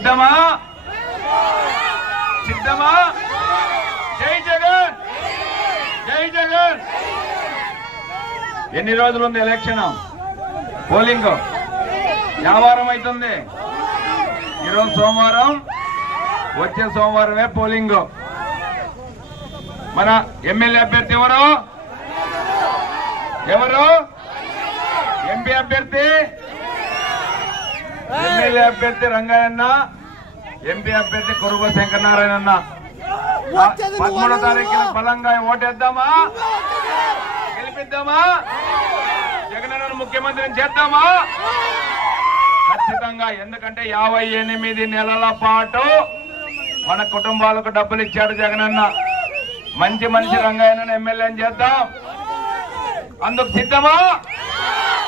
సిద్ధమా సిద్ధమా? జై జగన్, జై జగన్. ఎన్ని రోజులు ఉంది ఎలక్షన్? పోలింగ్ వ్యాపారం అవుతుంది. ఈరోజు సోమవారం, వచ్చే సోమవారమే పోలింగ్. మన ఎమ్మెల్యే అభ్యర్థి ఎవరు? ఎవరు? ఎంపీ అభ్యర్థి, ఎమ్మెల్యే అభ్యర్థి రంగయ్యన్న, ఎంపీ అభ్యర్థి కురుబ శంకరనారాయణ. 13వ తారీఖున బలంగా ఓటేద్దామా? గెలిపిద్దామా? జగనన్న ముఖ్యమంత్రిని చేద్దామా? ఖచ్చితంగా. ఎందుకంటే 58 నెలల పాటు మన కుటుంబాలకు డబ్బులు ఇచ్చాడు జగనన్న. మంచి మనిషి రంగయ్యను ఎమ్మెల్యేని చేద్దాం. అందుకు సిద్ధమా?